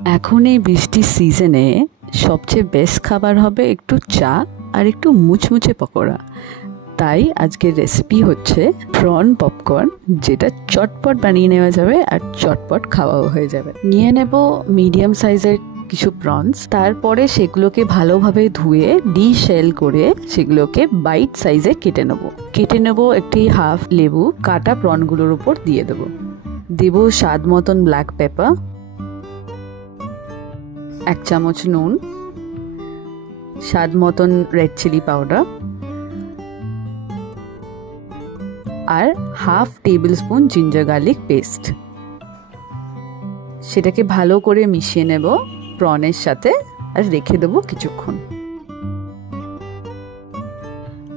এখন এই বৃষ্টির সিজনে সবচেয়ে বেস্ট খাবার হবে একটু চা আর একটু মুচমুচে পকোড়া। তাই আজকের রেসিপি হচ্ছে প্রন পপকর্ন, যেটা চটপট বানিয়ে নেওয়া যাবে আর চটপট খাওয়াও হয়ে যাবে। নিয়ে নেব মিডিয়াম সাইজের কিছু প্রনস, তারপরে সেগুলোকে ভালোভাবে ধুয়ে ডিশেল করে সেগুলোকে বাইট সাইজে কেটে নেব একটি হাফ লেবু কাটা প্রনগুলোর উপর দিয়ে দেব স্বাদ মতন ব্ল্যাক পেপার, 1 চামচ নুন, স্বাদ মতন রেড চিলি পাউডার আর half tablespoon ginger garlic paste. সেটাকে ভালো করে মিশিয়ে নেব প্রনের সাথে আর রেখে দেবো কিছুক্ষণ।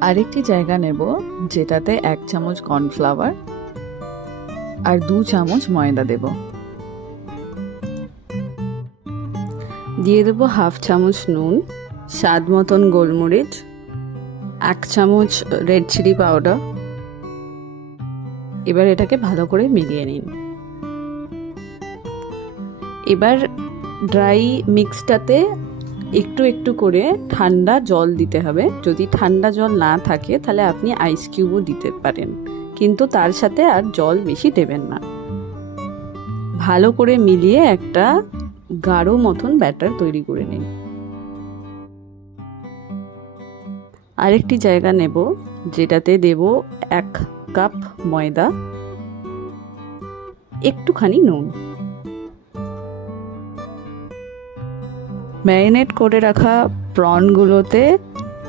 আরেকটি জায়গা নেব যেটাতে 1 চামচ কর্নফ্লাওয়ার আর 2 চামচ ময়দা দেব। দিয়ে দেবো হাফ চামচ নুন, স্বাদ মতন গোলমরিচ, 1 চামচ রেড চিলি পাউডার। এবার এটাকে ভালো করে মিলিয়ে নিন। এবার ড্রাই মিক্সটাতে একটু একটু করে ঠান্ডা জল দিতে হবে। যদি ঠান্ডা জল না থাকে তাহলে আপনি আইস কিউবও দিতে পারেন, কিন্তু তার সাথে আর জল বেশি দেবেন না। ভালো করে মিলিয়ে একটা গাঢ় মতন ব্যাটার তৈরি করে নিন। আরেকটি জায়গা নেব যেটাতে দেব 1 কাপ ময়দা, একটুখানি নুন, ম্যারিনেট করে রাখা প্রনগুলোতে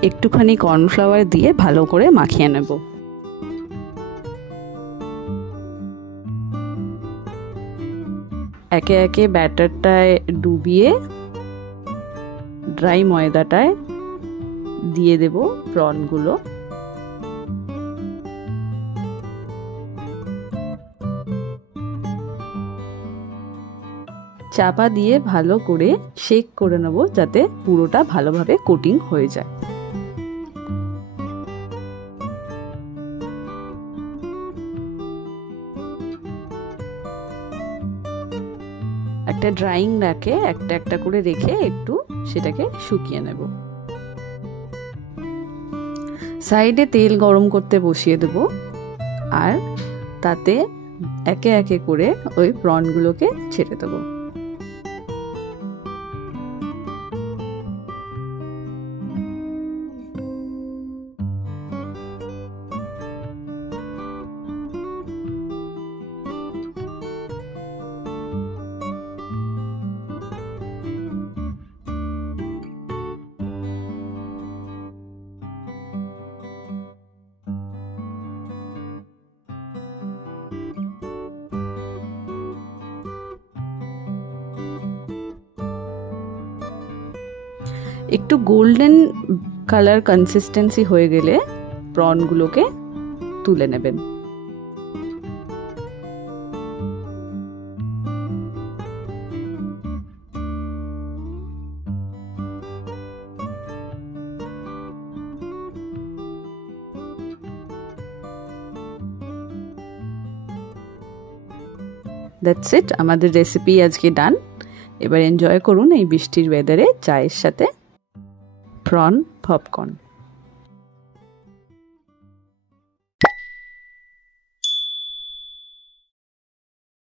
একটুখানি কর্নফ্লাওয়ার দিয়ে ভালো করে মাখিয়ে নেব। একে একে ব্যাটারটায় ডুবিয়ে ড্রাই ময়দাটায় দিয়ে দেব প্রনগুলো। চাপা দিয়ে ভালো করে শেক করে নেব যাতে পুরোটা ভালোভাবে কোটিং হয়ে যায়। একটা ড্রাইং র্যাকে একটা একটা করে রেখে একটু সেটাকে শুকিয়ে নেব। সাইডে তেল গরম করতে বসিয়ে দেব আর তাতে একে একে করে ওই প্রনগুলোকে ছেড়ে দেব। একটু গোল্ডেন কালার কনসিস্টেন্সি হয়ে গেলে প্রনগুলোকে তুলে নেবেন। দ্যাটস ইট, আমাদের রেসিপি আজকে ডান। এবার এনজয় করুন এই বৃষ্টির ওয়েদারে চায়ের সাথে প্রন পপকর্ন।